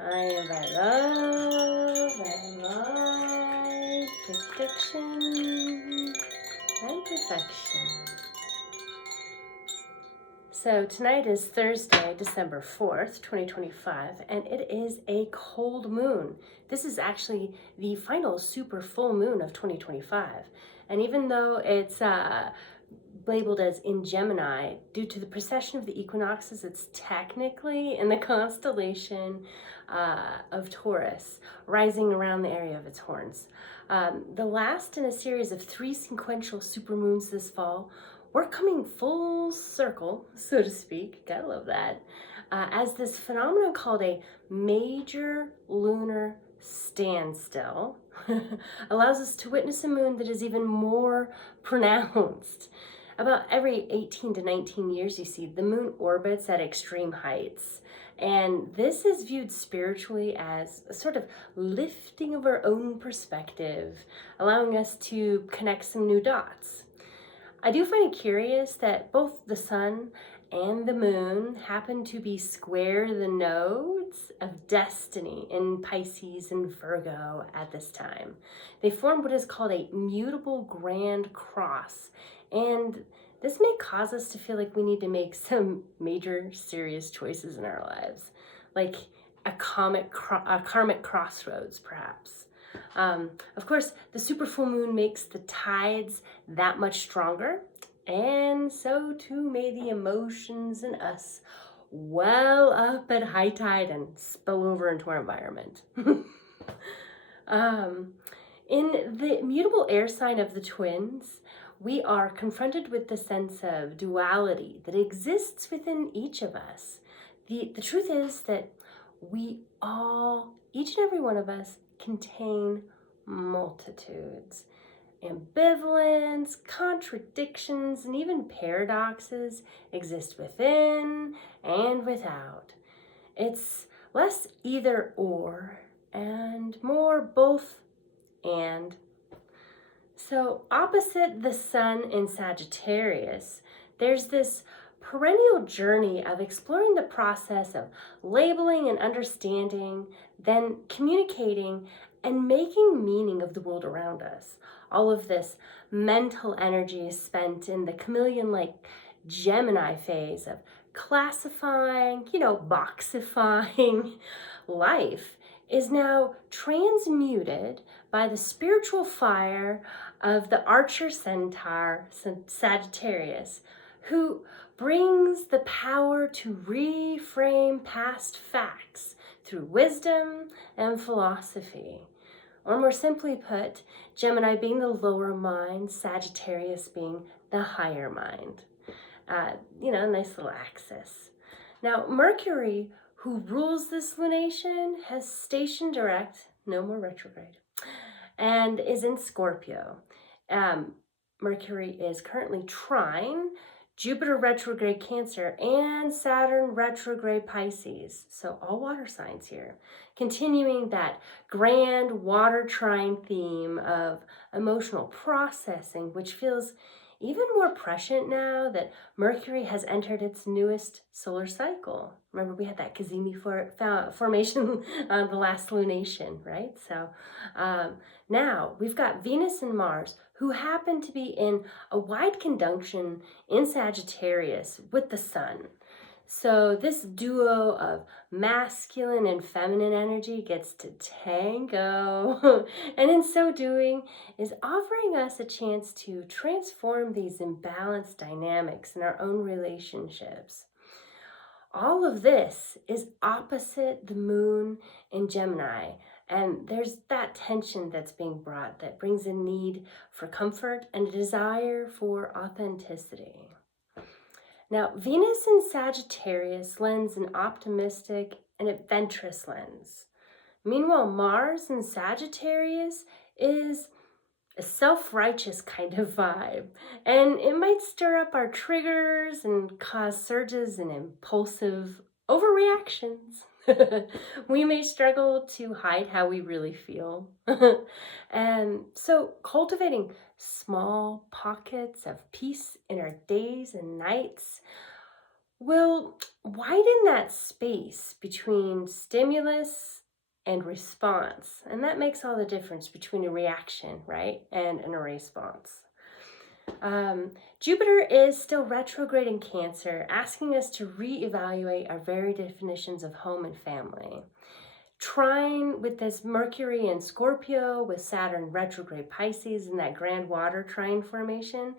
I invite love and light, protection and perfection. So tonight is Thursday, December 4th, 2025, and it is a cold moon. This is actually the final super full moon of 2025. And even though it's labeled as in Gemini, due to the precession of the equinoxes, it's technically in the constellation of Taurus, rising around the area of its horns. The last in a series of 3 sequential supermoons this fall. We're coming full circle, so to speak, gotta love that, as this phenomenon called a major lunar standstill allows us to witness a moon that is even more pronounced. About every 18 to 19 years, you see, the moon orbits at extreme heights. And this is viewed spiritually as a sort of lifting of our own perspective, allowing us to connect some new dots. I do find it curious that both the sun and the moon happen to be square the nodes of destiny in Pisces and Virgo at this time. They form what is called a mutable grand cross, and this may cause us to feel like we need to make some major serious choices in our lives, like a karmic crossroads, perhaps. Of course, the super full moon makes the tides that much stronger, and so too may the emotions in us well up at high tide and spill over into our environment. In the mutable air sign of the twins, we are confronted with the sense of duality that exists within each of us. The truth is that we all, each and every one of us, contain multitudes. Ambivalence, contradictions, and even paradoxes exist within and without. It's less either or and more both and. So, opposite the sun in Sagittarius, there's this perennial journey of exploring the process of labeling and understanding, then communicating and making meaning of the world around us. All of this mental energy is spent in the chameleon-like Gemini phase of classifying, boxifying. Life is now transmuted by the spiritual fire of the Archer Centaur, Sagittarius, who brings the power to reframe past facts through wisdom and philosophy. Or more simply put, Gemini being the lower mind, Sagittarius being the higher mind. Nice little axis. Now, Mercury, who rules this lunation, has station direct, no more retrograde, and is in Scorpio. Mercury is currently trine Jupiter retrograde Cancer and Saturn retrograde Pisces. So all water signs here. Continuing that grand water trine theme of emotional processing, which feels even more prescient now that Mercury has entered its newest solar cycle. Remember, we had that Cazimi formation on the last lunation, right? So now we've got Venus and Mars, who happen to be in a wide conjunction in Sagittarius with the Sun. So this duo of masculine and feminine energy gets to tango, and in so doing is offering us a chance to transform these imbalanced dynamics in our own relationships. All of this is opposite the moon in Gemini, and there's that tension that's being brought that brings a need for comfort and a desire for authenticity. Now, Venus in Sagittarius lends an optimistic and adventurous lens. Meanwhile, Mars in Sagittarius is a self-righteous kind of vibe, and it might stir up our triggers and cause surges in impulsive overreactions. We may struggle to hide how we really feel. And so cultivating small pockets of peace in our days and nights will widen that space between stimulus and response. And that makes all the difference between a reaction, right, and a response. Jupiter is still retrograde in Cancer, asking us to reevaluate our very definitions of home and family. Trine with this Mercury in Scorpio, with Saturn retrograde Pisces in that grand water trine formation,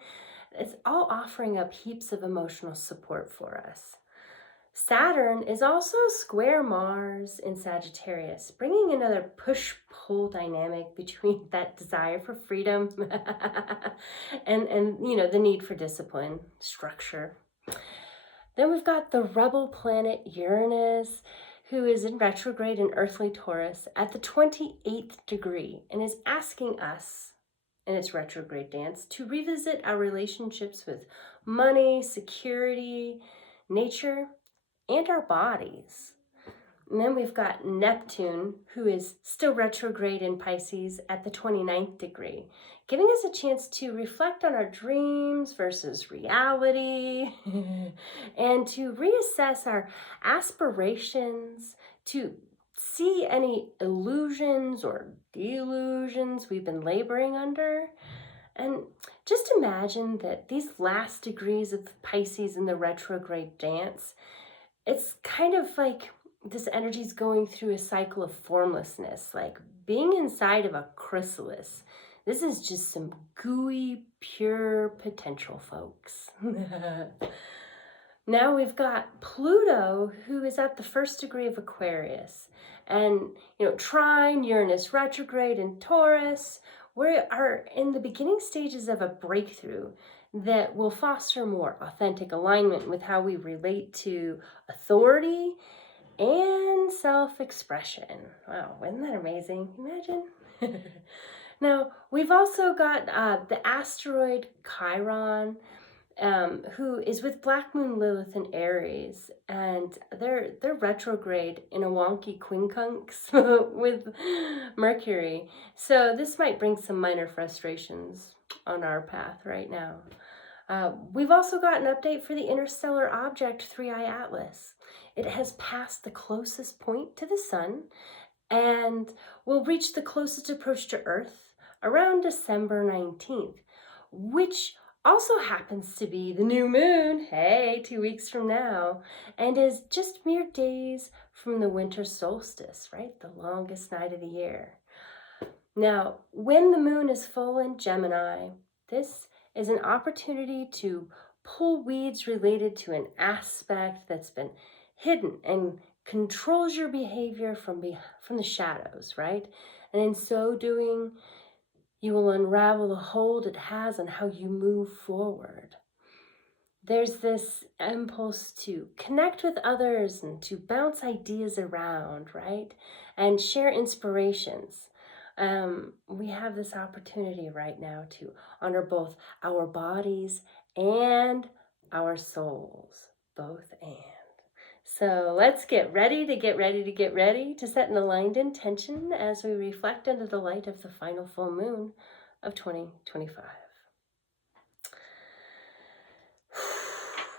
it's all offering up heaps of emotional support for us. Saturn is also square Mars in Sagittarius, bringing another push-pull dynamic between that desire for freedom and the need for discipline, structure. Then we've got the rebel planet Uranus, who is in retrograde in earthly Taurus at the 28th degree and is asking us in its retrograde dance to revisit our relationships with money, security, nature, and our bodies. And then we've got Neptune, who is still retrograde in Pisces at the 29th degree, giving us a chance to reflect on our dreams versus reality and to reassess our aspirations, to see any illusions or delusions we've been laboring under. And just imagine that these last degrees of Pisces in the retrograde dance, it's kind of like this energy is going through a cycle of formlessness, like being inside of a chrysalis. This is just some gooey, pure potential, folks. Now we've got Pluto, who is at the 1st degree of Aquarius, and trine Uranus retrograde in Taurus. We are in the beginning stages of a breakthrough that will foster more authentic alignment with how we relate to authority and self-expression. Wow, isn't that amazing? Imagine. Now, we've also got the asteroid Chiron, who is with Black Moon Lilith in Aries, and they're retrograde in a wonky quincunx with Mercury. So this might bring some minor frustrations on our path right now. We've also got an update for the interstellar object 3I Atlas. It has passed the closest point to the sun and will reach the closest approach to Earth around December 19th, which also happens to be the new moon, hey, 2 weeks from now, and is just mere days from the winter solstice, right? The longest night of the year. Now, when the moon is full in Gemini, this is an opportunity to pull weeds related to an aspect that's been hidden and controls your behavior from the shadows, right? And in so doing, you will unravel the hold it has on how you move forward. There's this impulse to connect with others and to bounce ideas around, right? And share inspirations. We have this opportunity right now to honor both our bodies and our souls, both and. So let's get ready to set an aligned intention as we reflect under the light of the final full moon of 2025.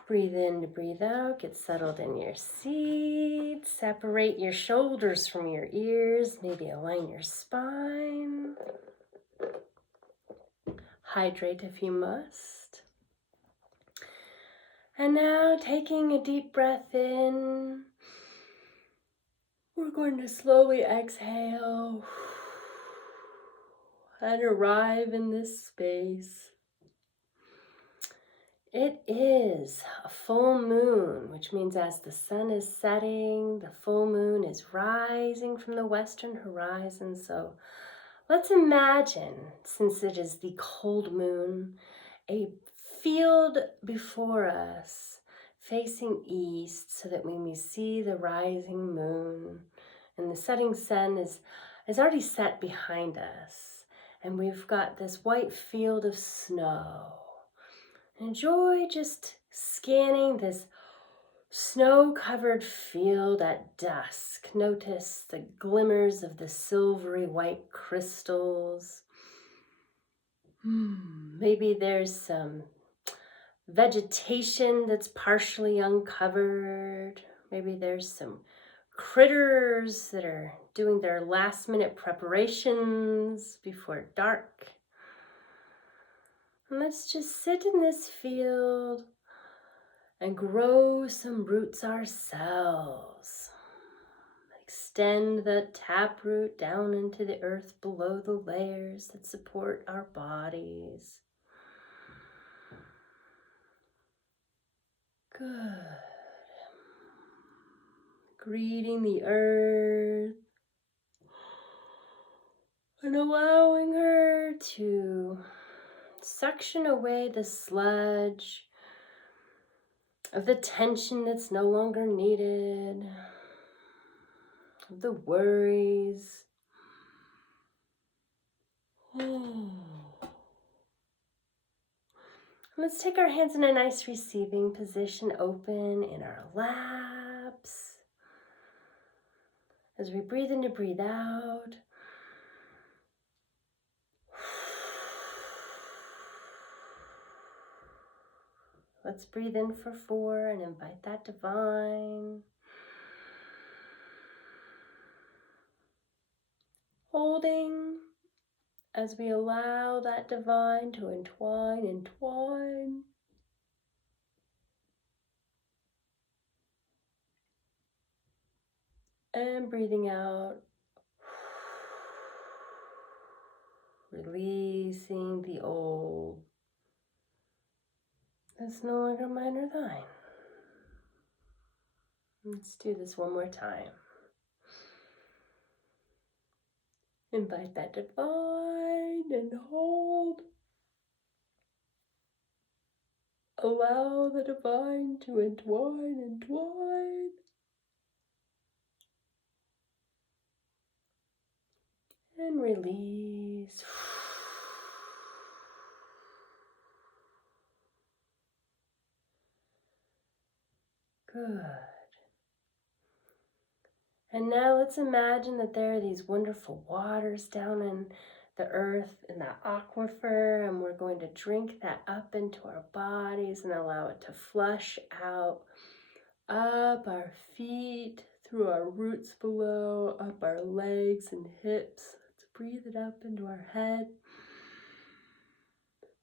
Breathe in to breathe out, get settled in your seat, separate your shoulders from your ears, maybe align your spine. Hydrate if you must. And now, taking a deep breath in, we're going to slowly exhale and arrive in this space. It is a full moon, which means as the sun is setting, the full moon is rising from the western horizon. So let's imagine, since it is the cold moon, a field before us facing east so that when we see the rising moon and the setting sun is already set behind us, and we've got this white field of snow. Enjoy just scanning this snow-covered field at dusk. Notice the glimmers of the silvery white crystals. Maybe there's some vegetation that's partially uncovered. Maybe there's some critters that are doing their last minute preparations before dark. And let's just sit in this field and grow some roots ourselves. Extend the taproot down into the earth below the layers that support our bodies. Good. Greeting the earth and allowing her to suction away the sludge of the tension that's no longer needed, of the worries. Let's take our hands in a nice receiving position, open in our laps. As we breathe in to breathe out. Let's breathe in for 4 and invite that divine. Holding as we allow that divine to entwine. And breathing out. Releasing the old. That's no longer mine or thine. Let's do this one more time. Invite that divine and hold. Allow the divine to entwine. And release. Good. And now let's imagine that there are these wonderful waters down in the earth, in that aquifer, and we're going to drink that up into our bodies and allow it to flush out, up our feet, through our roots below, up our legs and hips. Let's breathe it up into our head.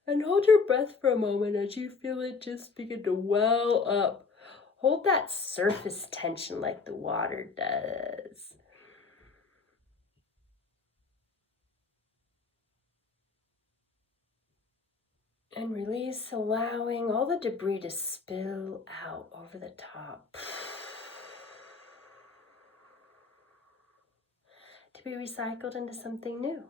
And hold your breath for a moment as you feel it just begin to well up. Hold that surface tension like the water does. And release, allowing all the debris to spill out over the top. To be recycled into something new.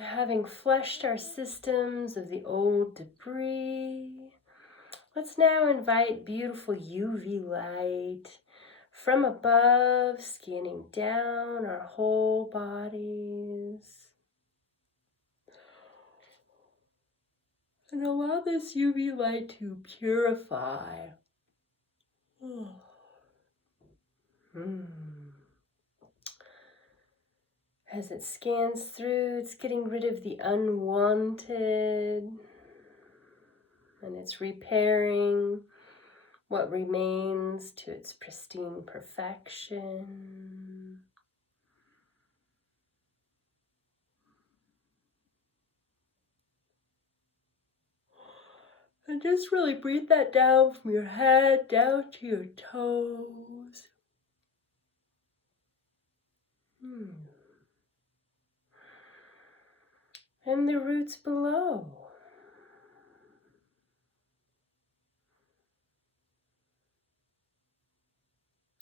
Having flushed our systems of the old debris, let's now invite beautiful UV light from above, scanning down our whole bodies. And allow this UV light to purify. As it scans through, it's getting rid of the unwanted, and it's repairing what remains to its pristine perfection. And just really breathe that down from your head down to your toes. And the roots below.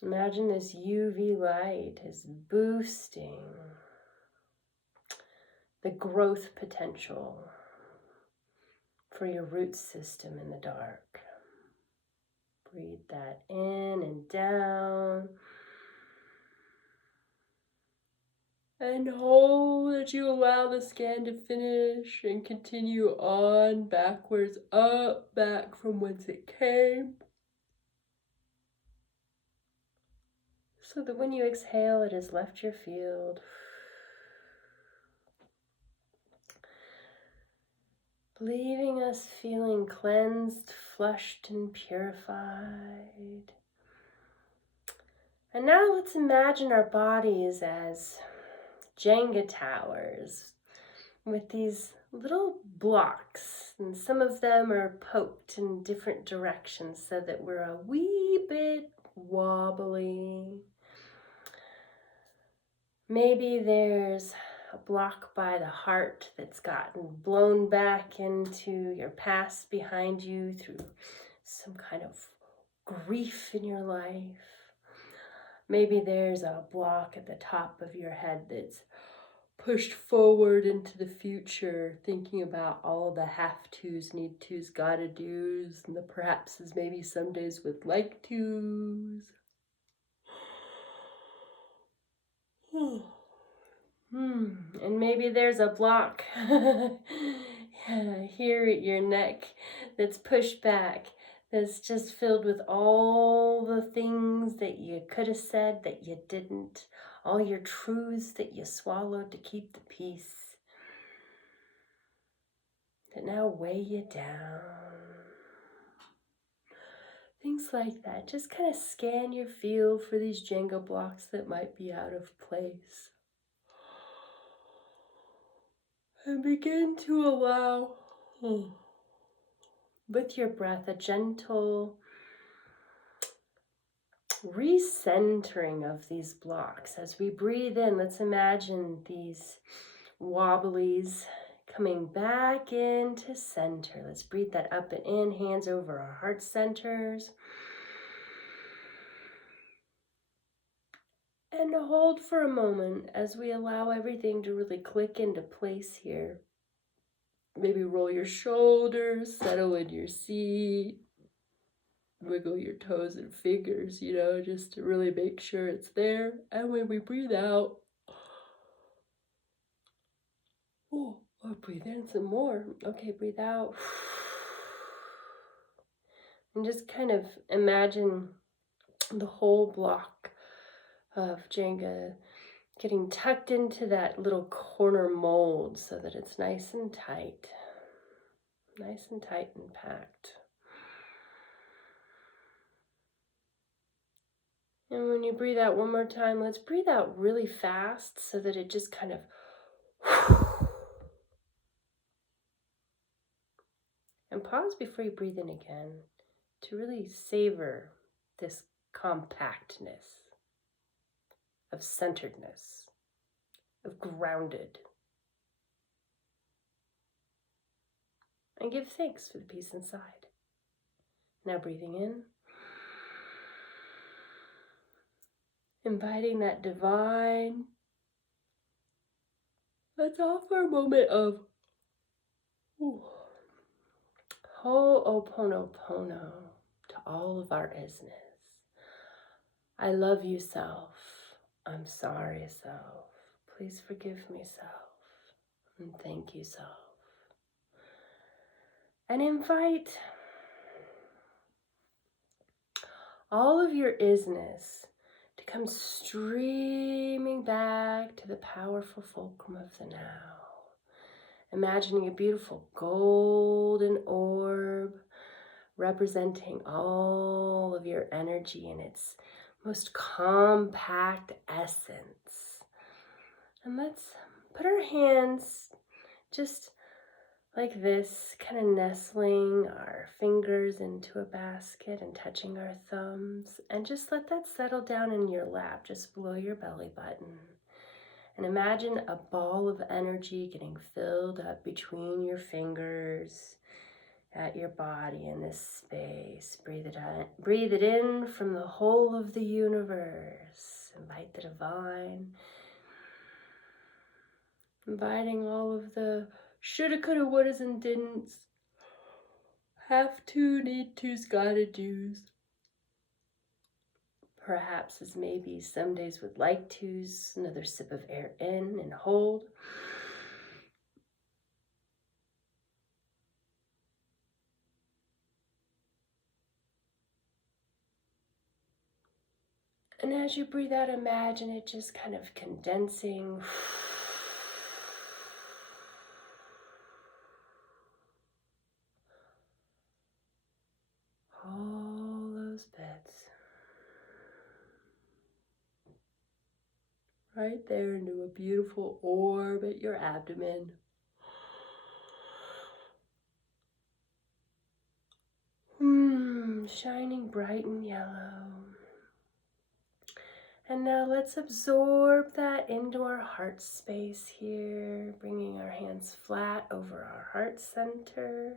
Imagine this UV light is boosting the growth potential for your root system in the dark. Breathe that in and down. And hold as you allow the scan to finish and continue on backwards, up, back from whence it came. so that when you exhale, it has left your field. Leaving us feeling cleansed, flushed, and purified. And now let's imagine our bodies as Jenga towers with these little blocks, and some of them are poked in different directions so that we're a wee bit wobbly. Maybe there's a block by the heart that's gotten blown back into your past behind you through some kind of grief in your life. Maybe there's a block at the top of your head that's pushed forward into the future, thinking about all the have-tos, need-tos, gotta-dos, and the perhapses, maybe some days with like-tos. And maybe there's a block here at your neck that's pushed back, that's just filled with all the things that you could have said that you didn't, all your truths that you swallowed to keep the peace, that now weigh you down. Things like that. Just kind of scan your field for these Jenga blocks that might be out of place. And begin to allow, with your breath, a gentle recentering of these blocks. As we breathe in, let's imagine these wobblies coming back into center. Let's breathe that up and in, hands over our heart centers. And hold for a moment as we allow everything to really click into place here. Maybe roll your shoulders, settle in your seat, wiggle your toes and fingers, just to really make sure it's there. And when we breathe out, breathe in some more. Okay, breathe out. And just kind of imagine the whole block of Jenga getting tucked into that little corner mold so that it's nice and tight and packed. And when you breathe out one more time, let's breathe out really fast so that it just kind of and pause before you breathe in again to really savor this compactness of centeredness, of grounded. And give thanks for the peace inside. Now breathing in, inviting that divine. Let's offer a moment of ho'oponopono to all of our IZness. I love you, self. I'm sorry, self. Please forgive me, self. And thank you, self. And invite all of your IZness to come streaming back to the powerful fulcrum of the now. Imagining a beautiful golden orb representing all of your energy in its most compact essence. And let's put our hands just like this, kind of nestling our fingers into a basket and touching our thumbs, and just let that settle down in your lap, just below your belly button. And imagine a ball of energy getting filled up between your fingers at your body in this space. Breathe it in from the whole of the universe. Invite the divine. Inviting all of the shoulda, coulda, wouldas, and didn'ts. Have to, need to's, gotta do's. Perhaps as maybe some days would like to's. Another sip of air in and hold. And as you breathe out, imagine it just kind of condensing. All those bits. Right there into a beautiful orb at your abdomen. Shining bright and yellow. And now let's absorb that into our heart space here, bringing our hands flat over our heart center.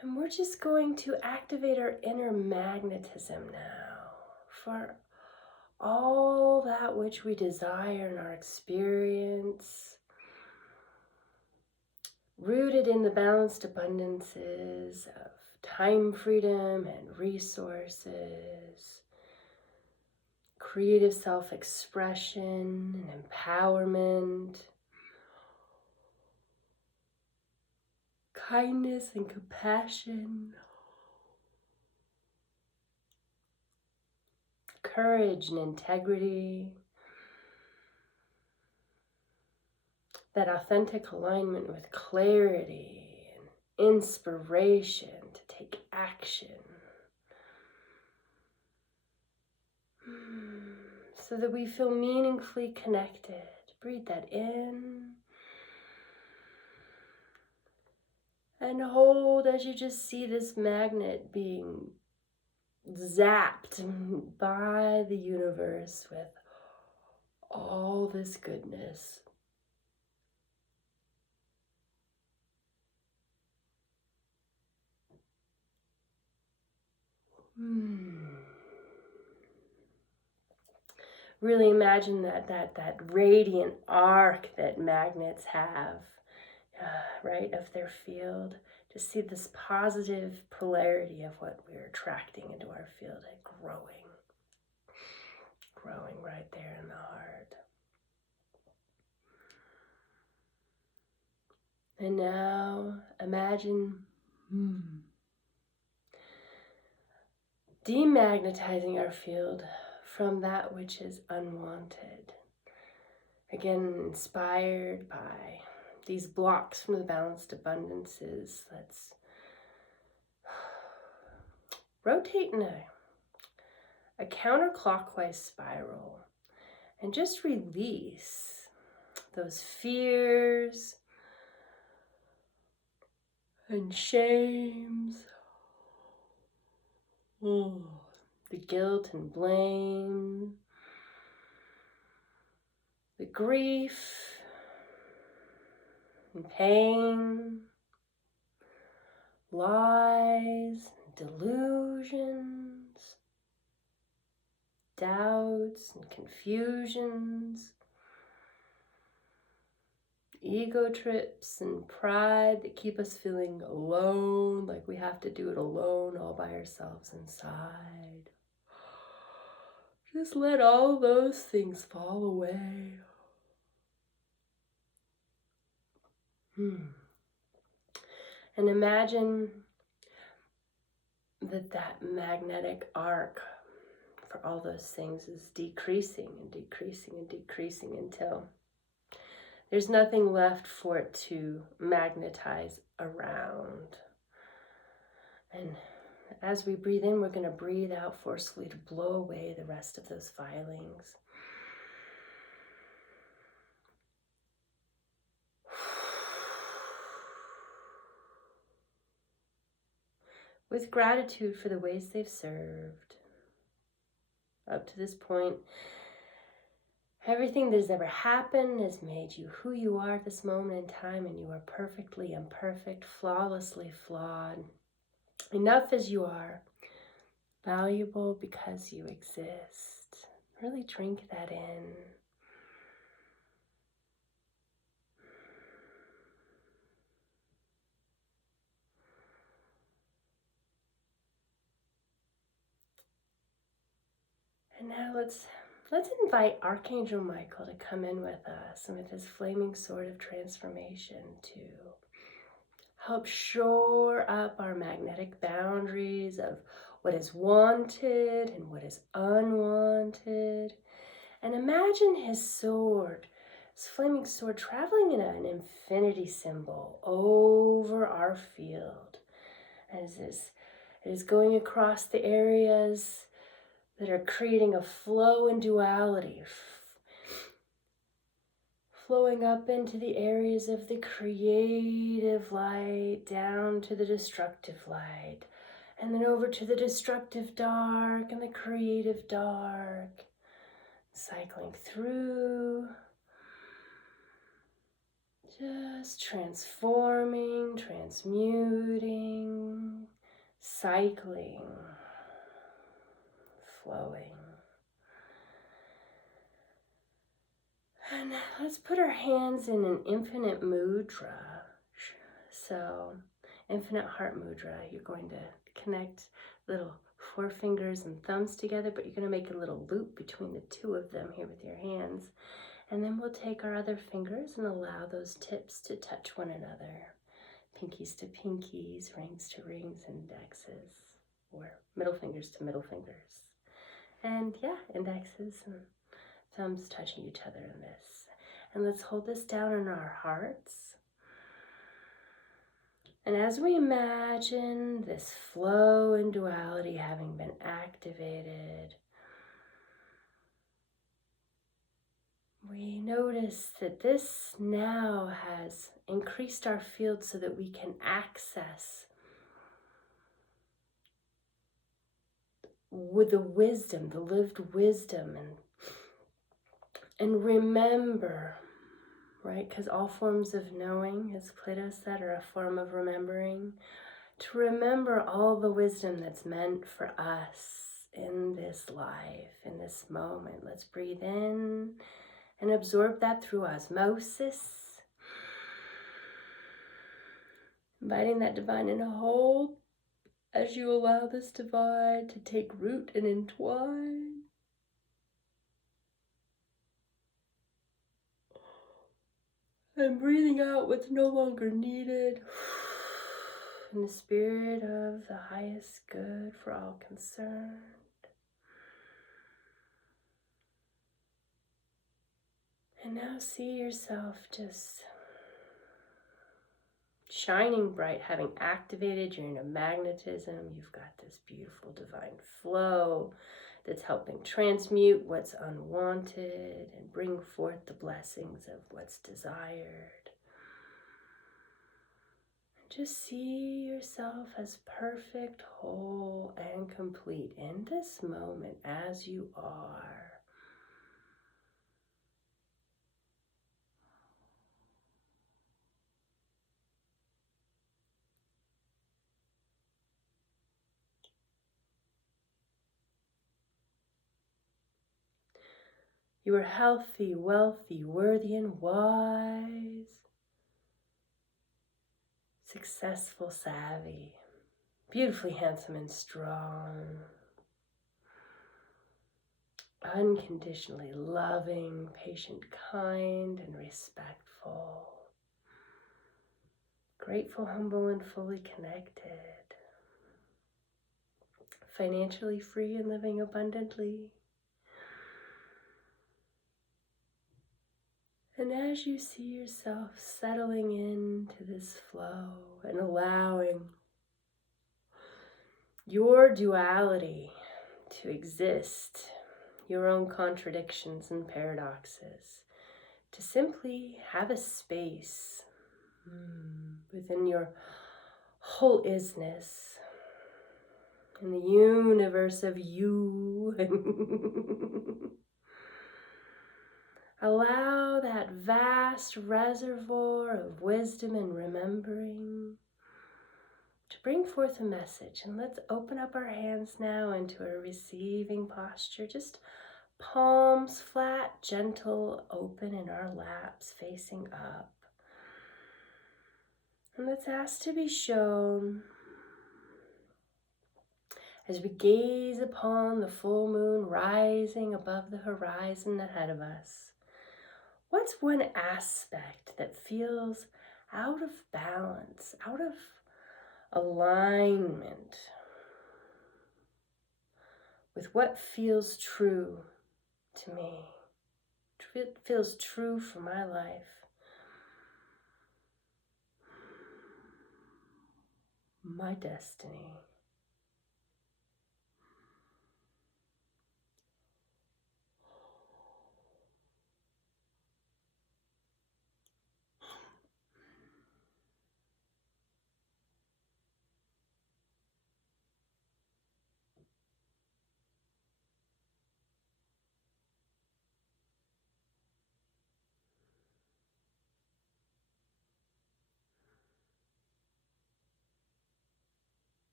And we're just going to activate our inner magnetism now for all that which we desire in our experience, rooted in the balanced abundances of time freedom and resources, creative self-expression and empowerment, kindness and compassion, courage and integrity, that authentic alignment with clarity and inspiration to take action. So that we feel meaningfully connected. Breathe that in. And hold as you just see this magnet being zapped by the universe with all this goodness. Really imagine that radiant arc that magnets have, right, of their field. Just see this positive polarity of what we're attracting into our field and growing right there in the heart. And now imagine demagnetizing our field from that which is unwanted. Again, inspired by these blocks from the balanced abundances, let's rotate in a counterclockwise spiral and just release those fears and shames, the guilt and blame, the grief and pain, lies, delusions, doubts and confusions, ego trips and pride that keep us feeling alone, like we have to do it alone all by ourselves inside. Just let all those things fall away. And imagine that magnetic arc for all those things is decreasing and decreasing and decreasing until there's nothing left for it to magnetize around. And as we breathe in, we're going to breathe out forcefully to blow away the rest of those filings. With gratitude for the ways they've served. Up to this point, everything that has ever happened has made you who you are at this moment in time, and you are perfectly imperfect, flawlessly flawed. Enough as you are, valuable because you exist. Really drink that in. And now let's invite Archangel Michael to come in with us and with his flaming sword of transformation to help shore up our magnetic boundaries of what is wanted and what is unwanted. And imagine his sword, his flaming sword, traveling in an infinity symbol over our field. As it is going across the areas that are creating a flow and duality, flowing up into the areas of the creative light, down to the destructive light, and then over to the destructive dark and the creative dark, cycling through, just transforming, transmuting, cycling, flowing. And let's put our hands in an infinite mudra. So, infinite heart mudra. You're going to connect little forefingers and thumbs together, but you're going to make a little loop between the two of them here with your hands. And then we'll take our other fingers and allow those tips to touch one another. Pinkies to pinkies, rings to rings, indexes, or middle fingers to middle fingers. And yeah, indexes and thumbs touching each other in this. And let's hold this down in our hearts. And as we imagine this flow and duality having been activated, we notice that this now has increased our field so that we can access with the wisdom, the lived wisdom, and remember, right? Because all forms of knowing, as Plato said, are a form of remembering. To remember all the wisdom that's meant for us in this life, in this moment. Let's breathe in and absorb that through osmosis. Inviting that divine in a hold as you allow this divine to take root and entwine. And breathing out what's no longer needed. In the spirit of the highest good for all concerned. And now see yourself just shining bright, having activated your inner magnetism. You've got this beautiful divine flow that's helping transmute what's unwanted and bring forth the blessings of what's desired. Just see yourself as perfect, whole, and complete in this moment as you are. You are healthy, wealthy, worthy, and wise. Successful, savvy, beautifully handsome and strong. Unconditionally loving, patient, kind, and respectful. Grateful, humble, and fully connected. Financially free and living abundantly. And as you see yourself settling into this flow and allowing your duality to exist, your own contradictions and paradoxes, to simply have a space within your whole IZness, in the universe of you. Allow that vast reservoir of wisdom and remembering to bring forth a message. And let's open up our hands now into a receiving posture. Just palms flat, gentle, open in our laps, facing up. And let's ask to be shown as we gaze upon the full moon rising above the horizon ahead of us. What's one aspect that feels out of balance, out of alignment? with what feels true to me, feels true for my life, my destiny.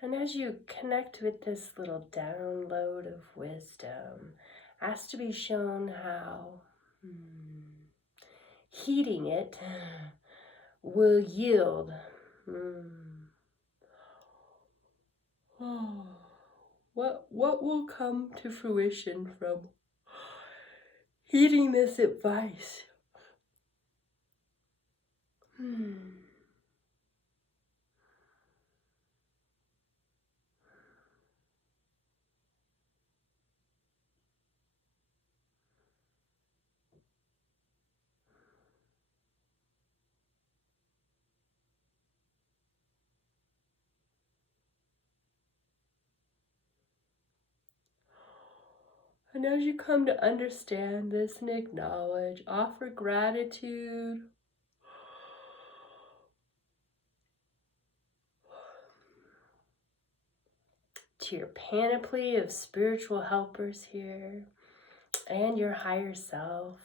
And as you connect with this little download of wisdom, ask to be shown how heeding it will yield what will come to fruition from heeding this advice. And as you come to understand this and acknowledge, offer gratitude to your panoply of spiritual helpers here and your higher self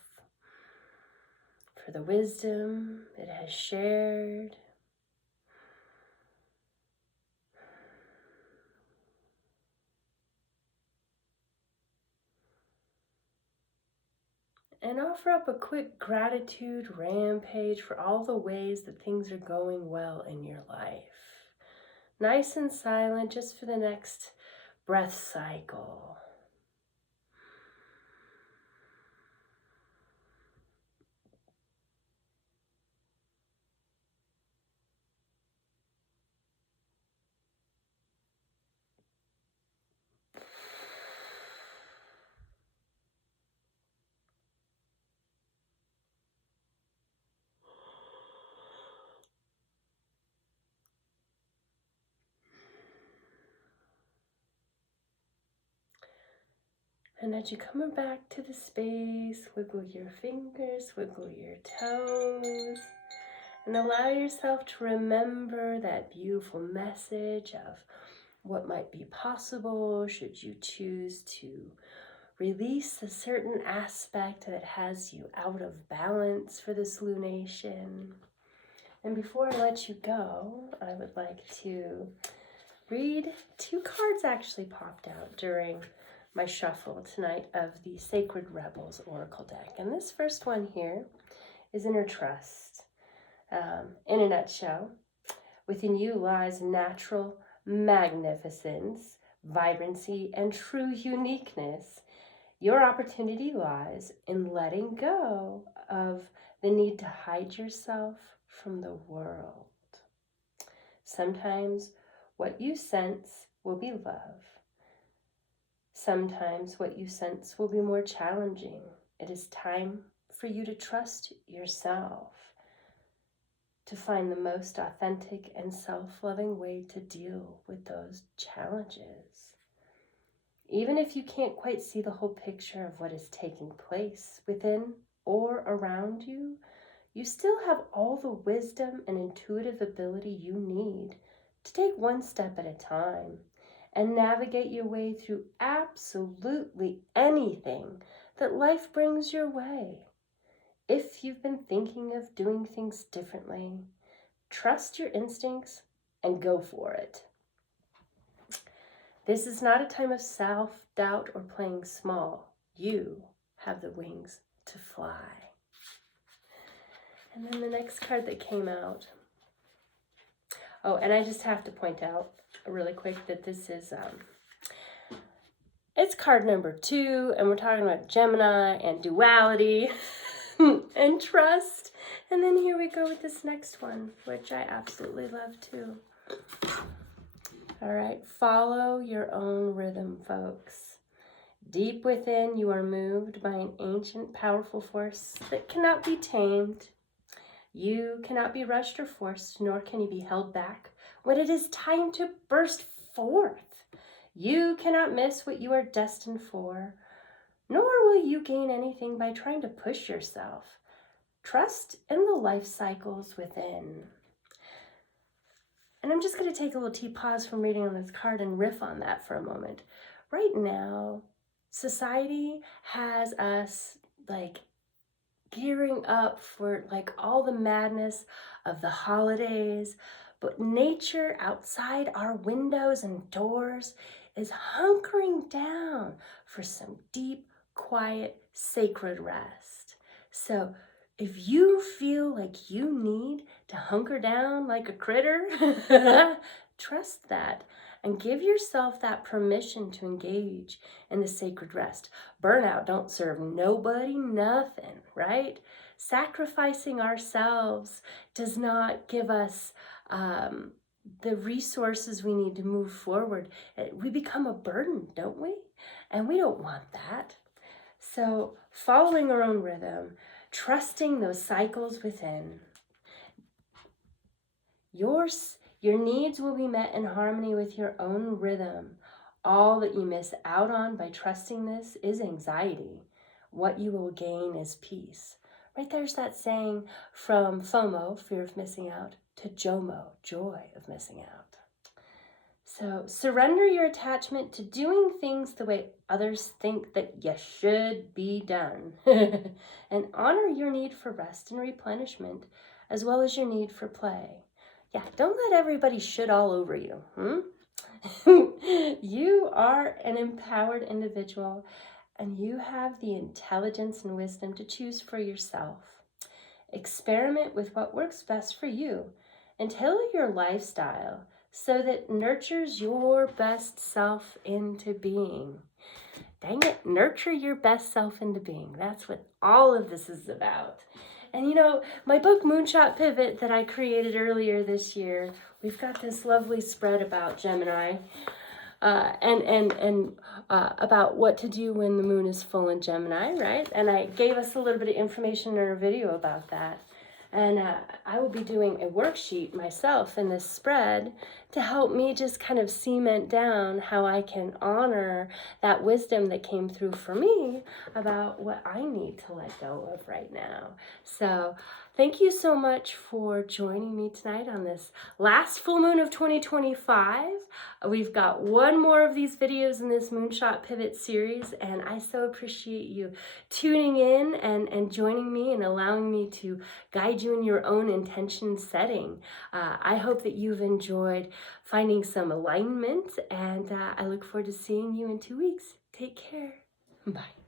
for the wisdom it has shared. And offer up a quick gratitude rampage for all the ways that things are going well in your life. Nice and silent just for the next breath cycle. And as you come back to the space, wiggle your fingers, wiggle your toes, and allow yourself to remember that beautiful message of what might be possible should you choose to release a certain aspect that has you out of balance for this lunation. And before I let you go, I would like to read two cards actually popped out during my shuffle tonight of the Sacred Rebels Oracle deck. And this first one here is Inner Trust. In a nutshell, within you lies natural magnificence, vibrancy, and true uniqueness. Your opportunity lies in letting go of the need to hide yourself from the world. Sometimes what you sense will be love. Sometimes what you sense will be more challenging. It is time for you to trust yourself, to find the most authentic and self-loving way to deal with those challenges. Even if you can't quite see the whole picture of what is taking place within or around you, you still have all the wisdom and intuitive ability you need to take one step at a time and navigate your way through absolutely anything that life brings your way. If you've been thinking of doing things differently, trust your instincts and go for it. This is not a time of self-doubt or playing small. You have the wings to fly. And then the next card that came out. Oh, and I just have to point out really quick that this is, it's card number 2, and we're talking about Gemini and duality and trust. And then here we go with this next one, which I absolutely love too. All right, follow your own rhythm, folks. Deep within, you are moved by an ancient, powerful force that cannot be tamed. You cannot be rushed or forced, nor can you be held back when it is time to burst forth. You cannot miss what you are destined for, nor will you gain anything by trying to push yourself. Trust in the life cycles within. And I'm just going to take a little pause from reading on this card and riff on that for a moment. Right now, society has us gearing up for all the madness of the holidays, but nature outside our windows and doors is hunkering down for some deep, quiet, sacred rest. So if you feel like you need to hunker down like a critter, trust that and give yourself that permission to engage in the sacred rest. Burnout don't serve nobody nothing, right? Sacrificing ourselves does not give us the resources we need to move forward. We become a burden, don't we? And we don't want that. So following our own rhythm, trusting those cycles within. Your needs will be met in harmony with your own rhythm. All that you miss out on by trusting this is anxiety. What you will gain is peace. Right there's that saying from FOMO, fear of missing out, to JOMO, joy of missing out. So surrender your attachment to doing things the way others think that you should be done. And honor your need for rest and replenishment, as well as your need for play. Yeah, don't let everybody shit all over you. You are an empowered individual, and you have the intelligence and wisdom to choose for yourself. Experiment with what works best for you and tailor your lifestyle so that nurtures your best self into being. Dang it, nurture your best self into being. That's what all of this is about. And my book Moonshot Pivot that I created earlier this year, we've got this lovely spread about Gemini and about what to do when the moon is full in Gemini, right? And I gave us a little bit of information in our video about that. And I will be doing a worksheet myself in this spread to help me just kind of cement down how I can honor that wisdom that came through for me about what I need to let go of right now. So thank you so much for joining me tonight on this last full moon of 2025. We've got one more of these videos in this Moonshot Pivot series, and I so appreciate you tuning in and joining me and allowing me to guide you in your own intention setting. I hope that you've enjoyed finding some alignment, and I look forward to seeing you in 2 weeks. Take care. Bye.